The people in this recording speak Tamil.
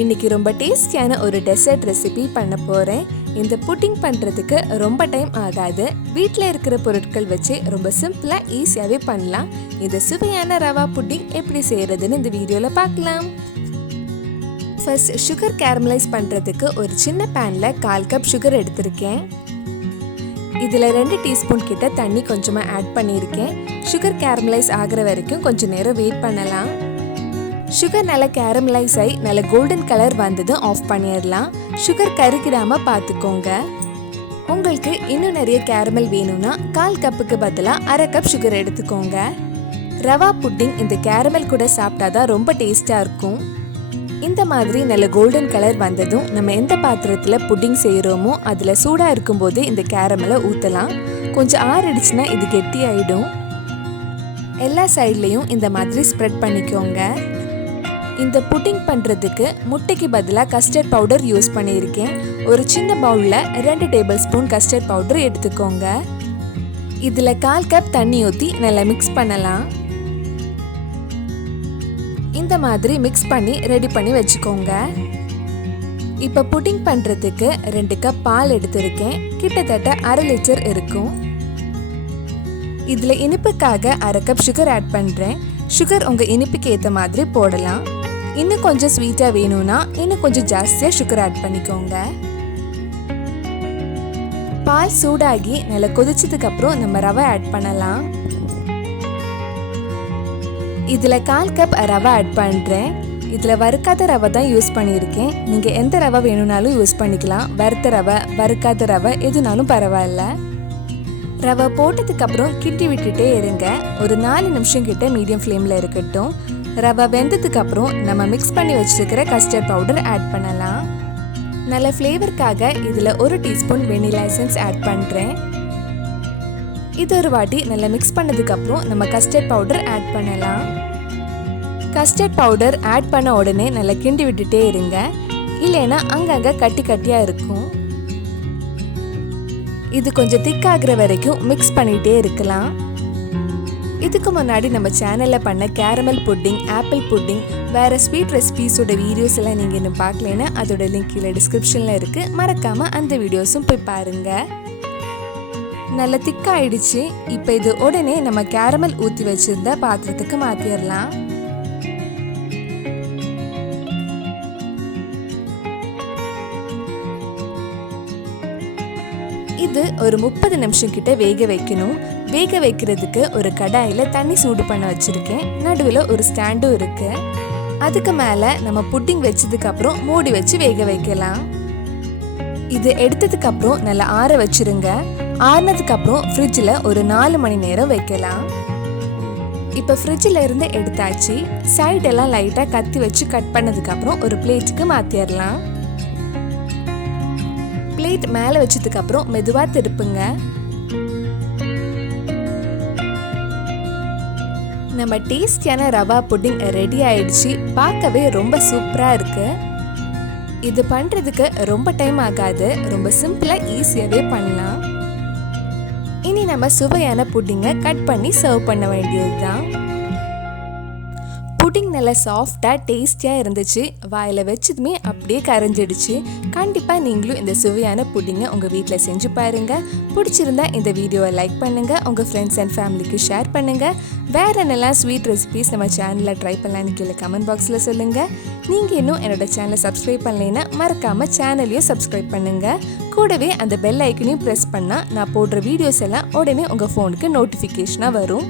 இன்னைக்கு ரொம்ப டேஸ்டியான ஒரு டெசர்ட் ரெசிபி பண்ண போகிறேன். இந்த புட்டிங் பண்ணுறதுக்கு ரொம்ப டைம் ஆகாது. வீட்டில் இருக்கிற பொருட்கள் வச்சு ரொம்ப சிம்பிளாக ஈஸியாகவே பண்ணலாம். இந்த சுவையான ரவா புட்டிங் எப்படி செய்கிறதுன்னு இந்த வீடியோவில் பார்க்கலாம். ஃபர்ஸ்ட் சுகர் கேரமலைஸ் பண்ணுறதுக்கு ஒரு சின்ன பேனில் 1/4 கப் சுகர் எடுத்திருக்கேன். இதில் 2 டீஸ்பூன் கிட்ட தண்ணி கொஞ்சமாக ஆட் பண்ணியிருக்கேன். சுகர் கேரமலைஸ் ஆகிற வரைக்கும் கொஞ்சம் நேரம் வெயிட் பண்ணலாம். சுகர் நல்லா கேரமலைஸ் ஆகி நல்ல கோல்டன் கலர் வந்ததும் ஆஃப் பண்ணிடலாம். சுகர் கருகிடாமல் பார்த்துக்கோங்க. உங்களுக்கு இன்னும் நிறைய கேரமல் வேணும்னா 1/4 கப்புக்கு பதிலாக 1/2 கப் சுகர் எடுத்துக்கோங்க. ரவா புட்டிங் இந்த கேரமல் கூட சாப்பிட்டாதான் ரொம்ப டேஸ்டாக இருக்கும். இந்த மாதிரி நல்ல கோல்டன் கலர் வந்ததும் நம்ம எந்த பாத்திரத்தில் புட்டிங் செய்கிறோமோ அதில் சூடாக இருக்கும்போது இந்த கேரமலை ஊற்றலாம். கொஞ்சம் ஆறிடுச்சுன்னா இது கெட்டி ஆகிடும். எல்லா சைட்லேயும் இந்த மாதிரி ஸ்ப்ரெட் பண்ணிக்கோங்க. இந்த புட்டிங் பண்ணுறதுக்கு முட்டைக்கு பதிலாக கஸ்டர்ட் பவுடர் யூஸ் பண்ணியிருக்கேன். ஒரு சின்ன பவுலில் 2 டேபிள் ஸ்பூன் கஸ்டர்ட் பவுடர் எடுத்துக்கோங்க. இதில் 1/4 கப் தண்ணி ஊற்றி நல்லா மிக்ஸ் பண்ணலாம். இந்த மாதிரி மிக்ஸ் பண்ணி ரெடி பண்ணி வச்சுக்கோங்க. இப்போ புட்டிங் பண்ணுறதுக்கு 2 கப் பால் எடுத்திருக்கேன். கிட்டத்தட்ட 1/2 லிட்டர் இருக்கும். இதில் இனிப்புக்காக 1/2 கப் சுகர் ஆட் பண்ணுறேன். சுகர் உங்கள் இனிப்புக்கு ஏற்ற மாதிரி போடலாம். இன்னும் கொஞ்சம் ஸ்வீட்டாக வேணும்னா இன்னும் கொஞ்சம் ஜாஸ்தியாக சுகர் ஆட் பண்ணிக்கோங்க. பால் சூடாகி நல்லா கொதிச்சதுக்கு அப்புறம் நம்ம ரவை ஆட் பண்ணலாம். இதில் 1/4 கப் ரவை ஆட் பண்ணுறேன். இதில் வறுக்காத ரவை தான் யூஸ் பண்ணியிருக்கேன். நீங்கள் எந்த ரவை வேணும்னாலும் யூஸ் பண்ணிக்கலாம். வறுத்த ரவை, வறுக்காத ரவை எதுனாலும் பரவாயில்ல. ரவை போட்டதுக்கப்புறம் கிட்டி விட்டுட்டே இருங்க. ஒரு 4 நிமிஷம் கிட்ட மீடியம் ஃப்ளேமில் இருக்கட்டும். ரவை வெந்ததுக்கப்புறம் நம்ம மிக்ஸ் பண்ணி வச்சுருக்கிற கஸ்டர்ட் பவுடர் ஆட் பண்ணலாம். நல்ல ஃப்ளேவருக்காக இதில் 1 டீஸ்பூன் வெனிலா எசன்ஸ் ஆட் பண்ணுறேன். இது ஒரு வாட்டி நல்லா மிக்ஸ் பண்ணதுக்கப்புறம் நம்ம கஸ்டர்ட் பவுடர் ஆட் பண்ணலாம். கஸ்டர்ட் பவுடர் ஆட் பண்ண உடனே நல்லா கிண்டி விட்டுட்டே இருங்க. இல்லைன்னா அங்கங்கே கட்டி கட்டியாக இருக்கும். இது கொஞ்சம் திக்காகிற வரைக்கும் மிக்ஸ் பண்ணிகிட்டே இருக்கலாம். இதுக்கு முன்னாடி நம்ம சேனலில் பண்ண கேரமல் புட்டிங், ஆப்பிள் புட்டிங், வேறு ஸ்வீட் ரெசிபீஸோட வீடியோஸ் எல்லாம் நீங்கள் இன்னும் பார்க்கலன்னா அதோட லிங்க் கீழே டிஸ்கிரிப்ஷனில் இருக்குது. மறக்காமல் அந்த வீடியோஸும் போய் பாருங்கள். நல்லா திக்காயிடுச்சு. இப்போ இது உடனே நம்ம கேரமல் ஊற்றி வச்சுருந்த பாத்திரத்துக்கு மாற்றிடலாம். இது ஒரு 30 நிமிஷம் கிட்ட வேக வைக்கணும். வேக வைக்கிறதுக்கு ஒரு கடாயில் தண்ணி சூடு பண்ண வச்சுருக்கேன். நடுவில் ஒரு ஸ்டாண்டும் இருக்குது. அதுக்கு மேலே நம்ம புட்டிங் வச்சதுக்கப்புறம் மூடி வச்சு வேக வைக்கலாம். இது எடுத்ததுக்கப்புறம் நல்லா ஆற வச்சுருங்க. ஆறினதுக்கப்புறம் ஃப்ரிட்ஜில் ஒரு 4 மணி நேரம் வைக்கலாம். இப்போ ஃப்ரிட்ஜில் இருந்து எடுத்தாச்சு. சைடெல்லாம் லைட்டாக கத்தி வச்சு கட் பண்ணதுக்கப்புறம் ஒரு பிளேட்டுக்கு மாற்றிடலாம். பிளேட் மேலே வச்சதுக்கப்புறம் மெதுவாக திருப்புங்க. நம்ம டேஸ்டியான ரவா புட்டிங் ரெடி ஆயிடுச்சு. பார்க்கவே ரொம்ப சூப்பராக இருக்கு. இது பண்ணுறதுக்கு ரொம்ப டைம் ஆகாது. ரொம்ப சிம்பிளாக ஈஸியாகவே பண்ணலாம். இனி நம்ம சுவையான புட்டிங்கை கட் பண்ணி சர்வ் பண்ண வேண்டியது தான். புட்டிங் நல்லா சாஃப்டாக டேஸ்டியாக இருந்துச்சு. வாயில் வச்சதுமே அப்படியே கரைஞ்சிடுச்சு. கண்டிப்பாக நீங்களும் இந்த சுவையான புட்டிங்கை உங்கள் வீட்டில் செஞ்சு பாருங்கள். பிடிச்சிருந்தா இந்த வீடியோவை லைக் பண்ணுங்கள். உங்கள் ஃப்ரெண்ட்ஸ் அண்ட் ஃபேமிலிக்கு ஷேர் பண்ணுங்கள். வேறு என்னெல்லாம் ஸ்வீட் ரெசிபீஸ் நம்ம சேனலில் ட்ரை பண்ணலான்னு கீழே கமெண்ட் பாக்ஸில் சொல்லுங்கள். நீங்கள் இன்னும் என்னோட சேனலை சப்ஸ்கிரைப் பண்ணலைன்னா மறக்காமல் சேனலையும் சப்ஸ்கிரைப் பண்ணுங்கள். கூடவே அந்த பெல் ஐக்கனையும் ப்ரெஸ் பண்ணால் நான் போடுற வீடியோஸ் எல்லாம் உடனே உங்கள் ஃபோனுக்கு நோட்டிஃபிகேஷனாக வரும்.